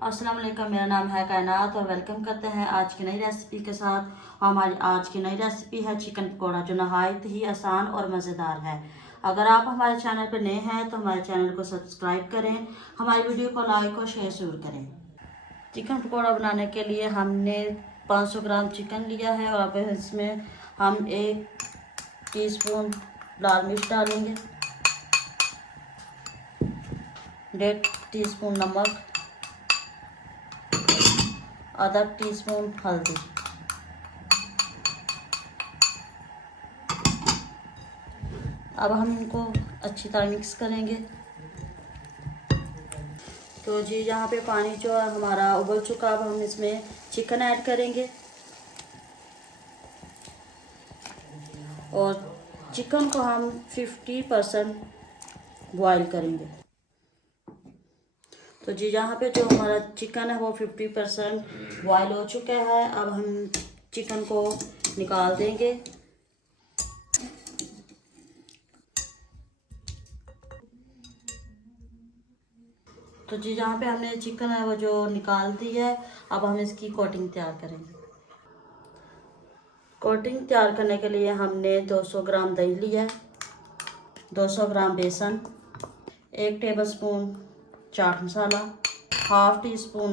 अस्सलाम वालेकुम, मेरा नाम है कायनात और वेलकम करते हैं आज की नई रेसिपी के साथ। हमारी आज की नई रेसिपी है चिकन पकौड़ा, जो नहायत ही आसान और मज़ेदार है। अगर आप हमारे चैनल पर नए हैं तो हमारे चैनल को सब्सक्राइब करें, हमारी वीडियो को लाइक और शेयर ज़रूर करें। चिकन पकौड़ा बनाने के लिए हमने 500 ग्राम चिकन लिया है और अब इसमें हम 1 टीस्पून लाल मिर्च डालेंगे, 1.5 टीस्पून नमक, आधा टीस्पून हल्दी। अब हम इनको अच्छी तरह मिक्स करेंगे। तो जी यहाँ पे पानी जो है हमारा उबल चुका, अब हम इसमें चिकन ऐड करेंगे और चिकन को हम 50% बॉयल करेंगे। तो जी यहाँ पे जो हमारा चिकन है वो 50% बॉयल हो चुका है। अब हम चिकन को निकाल देंगे। तो जी यहाँ पे हमने चिकन है वो जो निकाल दी है। अब हम इसकी कोटिंग तैयार करेंगे। कोटिंग तैयार करने के लिए हमने 200 ग्राम दही लिया है, 200 ग्राम बेसन, 1 tablespoon chaat masala, half tea spoon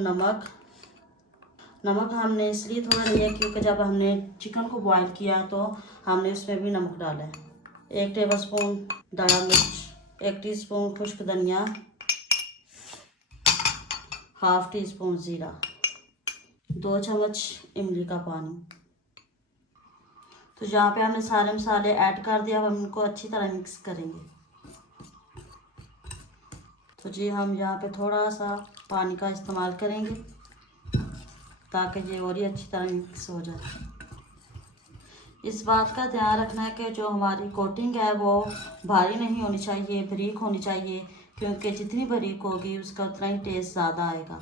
नमक हमने इसलिए थोड़ा लिया क्योंकि जब हमने चिकन को बॉईल किया तो हमने उसमें भी नमक डाला है। 1 टेबलस्पून दाढ़ा मिर्च, 1 टीस्पून खुश्क धनिया, हाफ टी स्पून ज़ीरा, 2 चम्मच इमली का पानी। तो यहाँ पे हमने सारे मसाले ऐड कर दिया। अब हम इनको अच्छी तरह मिक्स करेंगे। तो जी हम यहाँ पे थोड़ा सा पानी का इस्तेमाल करेंगे ताकि ये और ही अच्छी तरह मिक्स हो जाए। इस बात का ध्यान रखना है कि जो हमारी कोटिंग है वो भारी नहीं होनी चाहिए, बारीक होनी चाहिए, क्योंकि जितनी बारीक होगी उसका उतना ही टेस्ट ज़्यादा आएगा।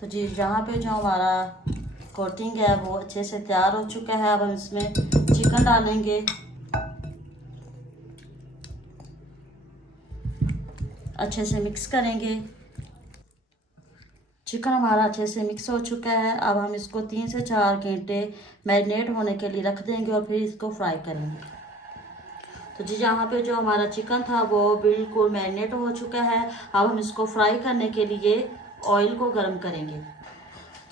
तो जी यहाँ पे जो हमारा कोटिंग है वो अच्छे से तैयार हो चुका है। अब हम इसमें चिकन डालेंगे, अच्छे से मिक्स करेंगे। चिकन हमारा अच्छे से मिक्स हो चुका है। अब हम इसको 3 से 4 घंटे मैरिनेट होने के लिए रख देंगे और फिर इसको फ्राई करेंगे। तो जी यहाँ पे जो हमारा चिकन था वो बिल्कुल मैरिनेट हो चुका है। अब हम इसको फ्राई करने के लिए ऑयल को गर्म करेंगे।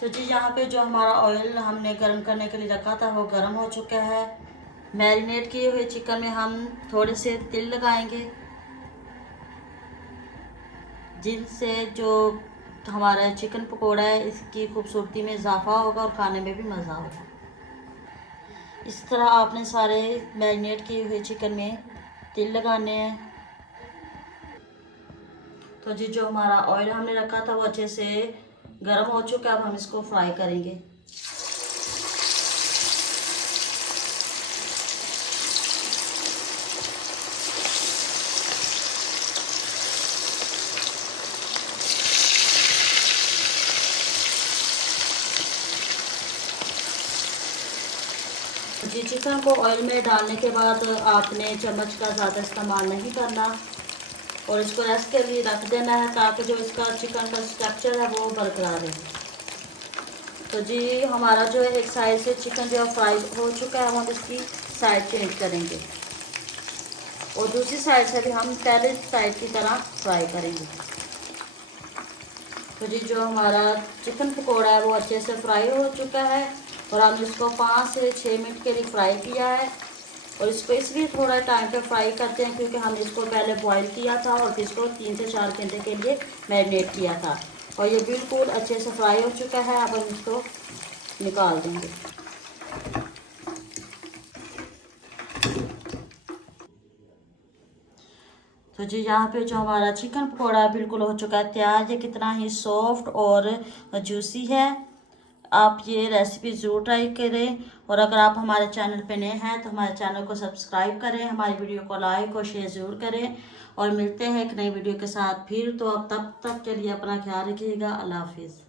तो जी यहाँ पे जो हमारा ऑयल हमने गर्म करने के लिए रखा था वो गर्म हो चुका है। मैरिनेट किए हुए चिकन में हम थोड़े से तिल लगाएंगे, जिनसे जो हमारा चिकन पकोड़ा है इसकी खूबसूरती में इजाफा होगा और खाने में भी मज़ा होगा। इस तरह आपने सारे मैरिनेट किए हुए चिकन में तिल लगाने हैं। तो जी जो हमारा ऑयल हमने रखा था वो अच्छे से गर्म हो चुका है। अब हम इसको फ्राई करेंगे। जी चिकन को ऑयल में डालने के बाद आपने चम्मच का ज़्यादा इस्तेमाल नहीं करना और इसको रेस्ट के लिए रख देना है ताकि जो इसका चिकन का स्ट्रक्चर है वो बरकरार रहे। तो जी हमारा जो है एक साइड से चिकन जो है फ्राई हो चुका है। हम इसकी साइड चेंज करेंगे और दूसरी साइड से भी हम पहले साइड की तरह फ्राई करेंगे। तो जी जो हमारा चिकन पकोड़ा है वो अच्छे से फ्राई हो चुका है और हमने इसको 5 से 6 मिनट के लिए फ्राई किया है। और इसको इसलिए थोड़ा टाइम पे फ्राई करते हैं क्योंकि हमने इसको पहले बॉईल किया था और फिर इसको 3 से 4 घंटे के लिए मैरिनेट किया था और ये बिल्कुल अच्छे से फ्राई हो चुका है। अब हम इसको निकाल देंगे। तो जी यहाँ पे जो हमारा चिकन पकौड़ा बिल्कुल हो चुका है तैयार। ये कितना ही सॉफ्ट और जूसी है। आप ये रेसिपी ज़रूर ट्राई करें और अगर आप हमारे चैनल पे नए हैं तो हमारे चैनल को सब्सक्राइब करें, हमारी वीडियो को लाइक और शेयर ज़रूर करें और मिलते हैं एक नई वीडियो के साथ फिर। तो अब तब तक के लिए अपना ख्याल रखिएगा। अल्लाह हाफिज़।